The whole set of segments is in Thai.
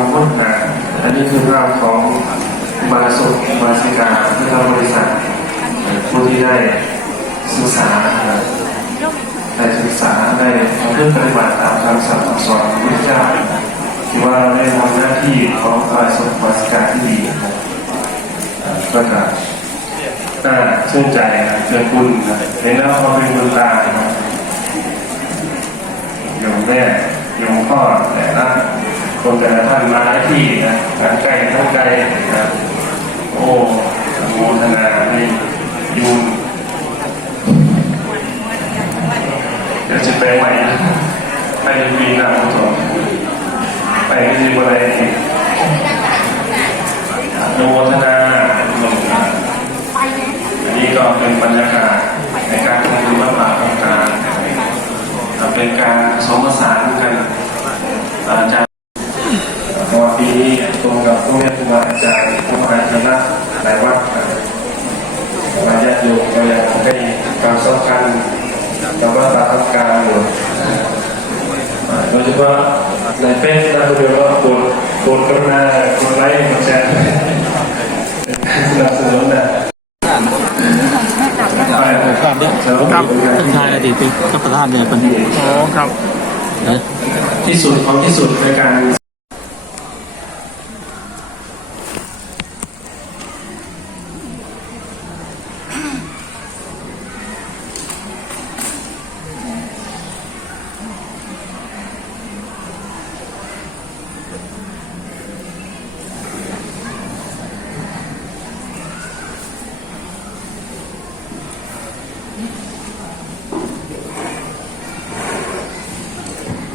ความงดงามอันนี้คือภาพของบาสุบาสิกาที่ทำบริษัทผู้ที่ได้ศึกษาได้ศึกษาได้เพื่อปฏิบัติตามคำสั่งคำสอนของพระเจ้าที่ว่าเราได้ทำหน้าที่ของบาสุบาสิกาที่ดีก็จะน่าชื่นใจเกินคุณในหน้าความเป็นคุณตานะครับโยมแม่โยมพ่อแต่ละ คนแต่ละท่านมาหน้ที่นะทางไกลทั้งไกลนะโอ้โมทนาให้ยุนเดี๋ยวจะไปใหม่นะไปปีนาครับผไปไม่ดีอะไรอีกอนุโมทนาอันนี้ก็เป็นบรรยากาศในการทำบุญรับปากทำการเป็นการสมผสานกันอาจารย์พอปีนี้ตรงกับผู้เรียนครูบาอาจารย์ผู้มาคณะหลายวัดมาญาติโยมก็ยังให้ความสำคัญกับว่าตาทำการอยู่โดยเฉพาะในเฟซนะคุณเรียกว่าโปร ดกรุณากดไลค์กดแชร์สนับสนุนนะครับเดี๋ยวครับท่านชายอดีตเป็นเจ้าประธานเนี่ยเป็นอ๋อครับ ที่สุดของที่สุดในการ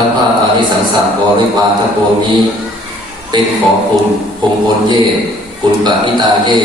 ท่านผ้าอานิสังสารบริวารทั้งปวงนี้ เป็นของคุณพงพลเย่คุณปณิตาเย่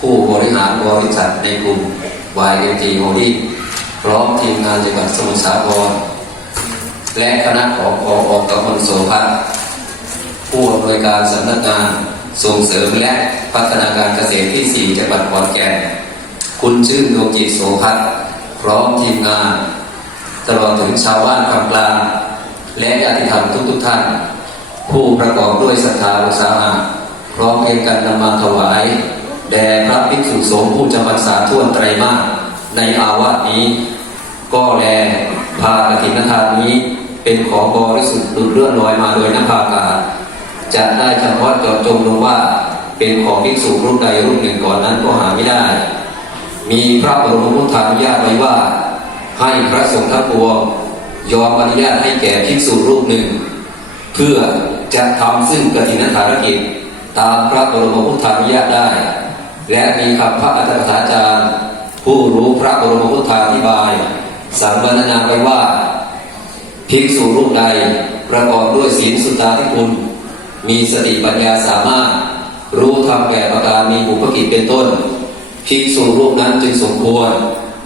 ผู้บริหารบริษัทในกลุ่ม YMG Holding พร้อมทีมงานจังหวัดสมุทรสาครและคณะของกออกกมลโสภัทผู้อำนวยการสำนักงานส่งเสริมและพัฒนาการเกษตรที่ 4 จังหวัดขอนแก่น คุณชื่นดวงจิตโสภัทพร้อมทีมงาน ตลอดถึงชาวบ้านคำกลาง และญาติธรรมทุกๆท่าน ผู้ประกอบด้วยศรัทธาอุตสาหะพร้อมเพรียงกันนำมาถวาย แด่พระภิกษุสงฆ์ผู้จำพรรษาทั่วไตรมาสในอาวาสนี้ ก็แลพากฐินทานนี้เป็นของบริสุทธิ์หลุดเลื่อนลอยมาโดยนภาอากาจะได้เฉพาะเจาะจงลงว่าเป็นของภิกษุรูปใดรูปหนึ่งก่อนนั้นก็หาไม่ได้ มีพระบรมพุทธานุญาตไว้ว่า ให้พระสงฆ์ทั้งปวง ยอมอนุญาตให้แก่ภิกษุรูปหนึ่ง เพื่อจะทำซึ่งกฐินฐานกิจตามพระบรมพุทธานุญาตได้ และมีคำพระอัตถกถาจารย์ ผู้รู้พระบรมพุทธาธิบาย สังวรนาไว้ว่า ภิกษุรูปใดประกอบด้วยศีลสุตตาธิคุณ มีสติปัญญาสามารถ รู้ทำแก่ประการมีบุพกิจเป็นต้น ภิกษุรูปนั้นจึงสมควร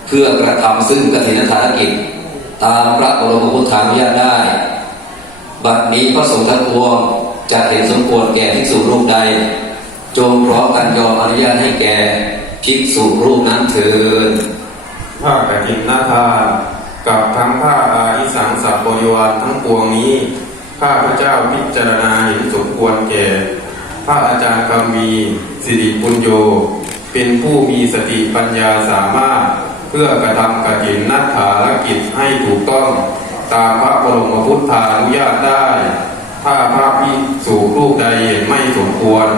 เพื่อกระทำซึ่งกฐินฐานกิจ ตามพระบรมพุทธานุญาตได้ บัดนี้พระสงฆ์ทั้งปวงจะเห็นสมควรแก่ภิกษุรูปใด จงพร้อมกันยอมอนุญาตให้แก่ภิกษุรูปนั้นเถิดผ้ากฐินนาทากับทั้งผ้าอาอิสังสัพบริวารทั้งปวงนี้ข้าพระเจ้าพิจารณาเห็นสมควรแก่ พระอาจารย์กวีสิริปุญโย เป็นผู้มีสติปัญญาสามารถ เพื่อกระทำกฐินนัฐาลกิจให้ถูกต้องตามพระบรมพุทธานุญาตได้ ถ้าพระพิสูรูปใดเห็นไม่สมควร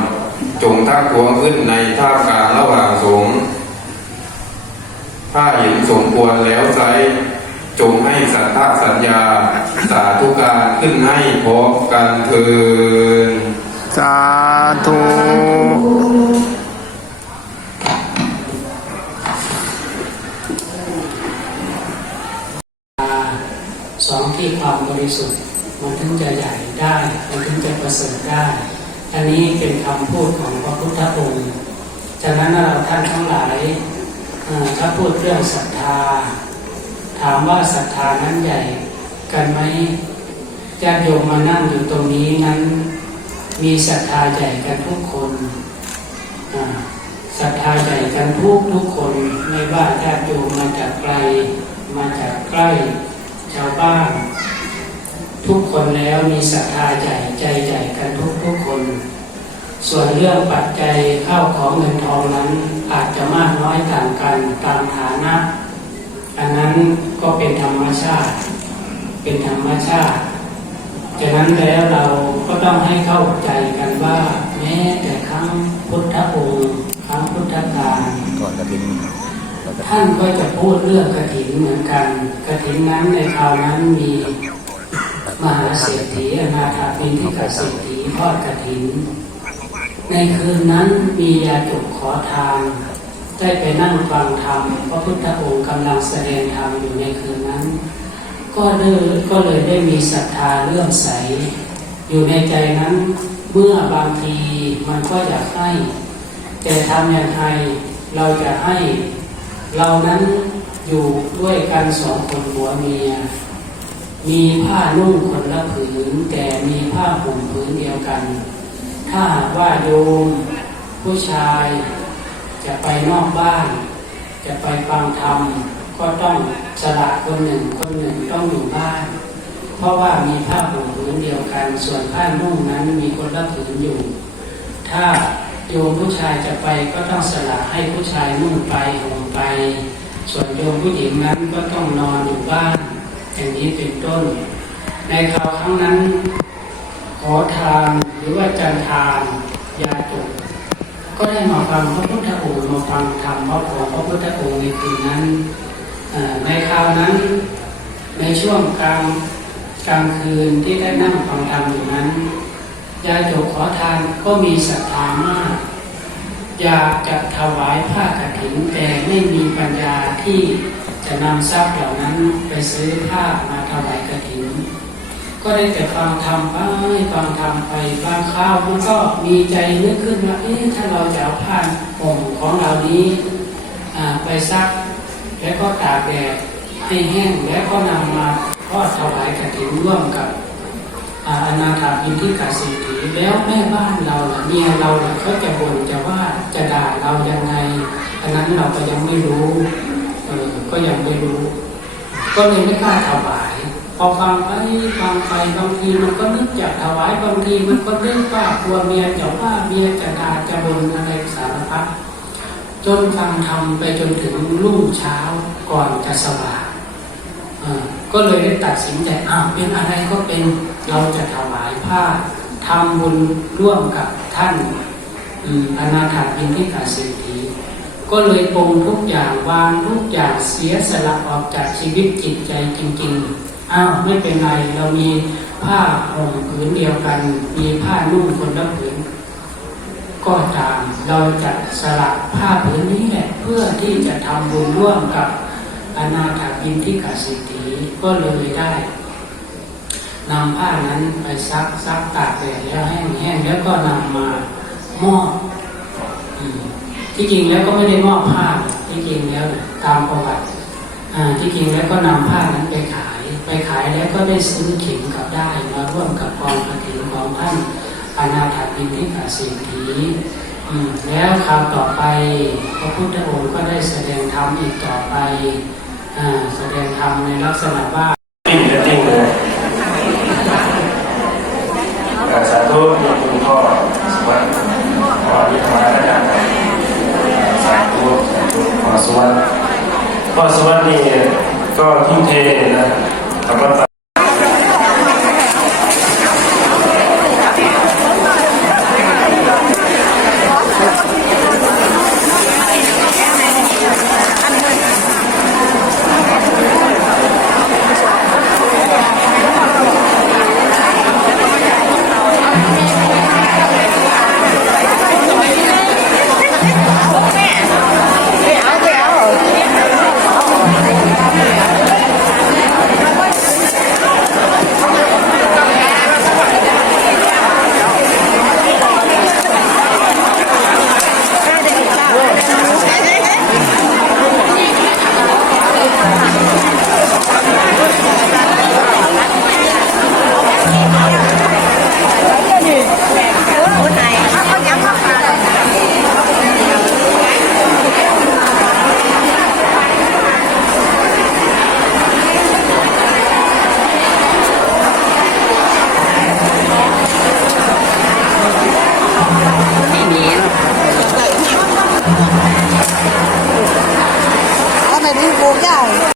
จงทักท้วงขึ้นในท่ากางระหว่างสงฆ์ถ้าเห็นสมควรแล้วไซร้จงให้สัทธสัญญา สาธุการขึ้นให้พร้อมกันเทินสาธุ สองที่ความบ ริสุทธิ์ มันถึงจะใหญ่ได้ มันถึงจะประเสริฐได้ อันนี้เป็นคำพูดของพระพุทธองค์ฉะนั้นเราท่านทั้งหลายถ้าพูดเรื่องศรัทธา ถามว่าศรัทธานั้นใหญ่กันไหมญาติโยมมานั่งอยู่ตรงนี้นั้น มีศรัทธาใหญ่กันทุกคนศรัทธาใหญ่กันทุกทุกคน ไม่ว่าญาติโยมมาจากไกลมาจากใกล้ ชาวบ้าน ทุกคน แล้วมีศรัทธาใหญ่ใจใหญ่กันทุกทุกคน ส่วนเรื่องปัจจัยข้าวของเงินทองนั้นอาจจะมากน้อยต่างกันตามฐานะ อันนั้นก็เป็นธรรมชาติ เป็นธรรมชาติฉะนั้นแล้วเราก็ต้องให้เข้าใจกันว่า แม้แต่ครั้งพุทธองค์ครั้งพุทธกาลก่อนกระถิ่นท่านก็จะพูดเรื่องกระถินเหมือนกันกระถินนั้นในคราวนั้นมี มหาเศรษฐีอนาถาบินที่กเศรษฐีทอดกระถิน ในคืนนั้นมียาจกขอทานได้ไปนั่งฟังธรรมพระพุทธองค์กำลังแสดงธรรมอยู่ในคืนนั้น ก็เลยก็เลยได้มีศรัทธาเลื่อมใส อยู่ในใจนั้นเมื่อบางทีมันก็อยากให้ แต่ทำอย่างไรเราจะให้ เรานั้นอยู่ด้วยกันสองคนผัวเมีย มีผ้านุ่งคนละผืนแต่มีผ้าห่มผืนเดียวกัน ถ้าว่าโยม ผู้ชาย จะไปนอกบ้าน จะไปฟังธรรม ก็ต้องสละคนหนึ่งคนหนึ่งต้องอยู่บ้าน เพราะว่ามีผ้าห่มผืนเดียวกัน ส่วนผ้านุ่งนั้นมีคนละผืนอยู่ ถ้าโยมผู้ชายจะไปก็ต้องสละให้ผู้ชายนุ่งไปห่มไป ส่วนโยมผู้หญิงนั้นก็ต้องนอนอยู่บ้าน อย่างนี้เป็นต้น ในคราวครั้งนั้น ขอทานหรือว่าจันทานยาจกก็ได้มาฟังพระพุทธองค์มาฟังธรรมพระของพระพุทธองค์ในคืนนั้นในคราวนั้นในช่วงกลางกลางคืนที่ได้นั่งฟังธรรมอยู่นั้นยาโยกขอทานก็มีศรัทธามาก อยากจะถวายผ้ากฐินแต่ไม่มีปัญญาที่ จะนำทรัพย์เหล่านั้นไปซื้อผ้ามาถวายกฐินก็ได้แต่ฟังธรรมไปฟังธรรมไปบางคราวมันก็มีใจนึกขึ้นว่าเอ๊ะถ้าเราจะเอาผ้าห่มของเรานี้ไปซัก แล้วก็ตากแดดให้แห้งแล้วก็นำมาทอดถวายกฐินร่วมกับอาอนาถาบินที่กาสิถีแล้วแม่บ้านเราล่ะเมียเราล่ะเขาจะบ่นจะว่าจะด่าเรายังไงอันนั้นเราก็ยังไม่รู้ ยังไม่รู้ ก็เลยไม่กล้าถวาย พอฟังไปฟังไปบางทีมันก็นึกอยากถวายบางทีมันก็นึกว่ากลัวเมียจะว่าเมียจะด่าจะบ่นอะไรสารพัดจนฟังทำไปจนถึงรุ่งเช้าก่อนจะสว่างก็เลยได้ตัดสินใจอ้าวเป็นอะไรก็เป็นเราจะถวายผ้าทำบุญร่วมกับท่านอนาถาบินทิกาเศรษฐี ก็เลยปรงทุกอย่างวางทุกอย่างเสียสละออกจากชีวิตจิตใจจริงๆ อ้าวไม่เป็นไรเรามีผ้าห่มผืนเดียวกัน มีผ้านุ่งคนละผืน ก็ตามเราจะสละผ้าผืนนี้แหละเพื่อที่จะทำบุญร่วมกับอนาถาบินทิกาสิทธิก็เลยได้นำผ้านั้นไปซักซักตากแดดแล้วแห้งแห้งแล้วก็นำมามอบอืม ที่จริงแล้วก็ไม่ได้มอบผ้าที่จริงแล้วตามประวัติที่จริงแล้วก็นำผ้านั้นไปขาย ไปขายแล้วก็ได้ซื้อเข็มกับได้มาร่วมกับกองกระถิ่นของท่านอนาถาบินทิกาสิทธิอืมแล้วคราวต่อไปพระพุทธองค์ก็ได้แสดงธรรมอีกต่อไปอแสดงธรรมในลักษณะว่า ติ้งจะติ้งเลยอ่าสาธุคุณพ่อสวัสดิ์ขออนุญาตนะครับสาธุสาธุขอ สวัสดิ์พ่อสวัสดิ์นี่ก็ทุ่มเทนะธรรมะ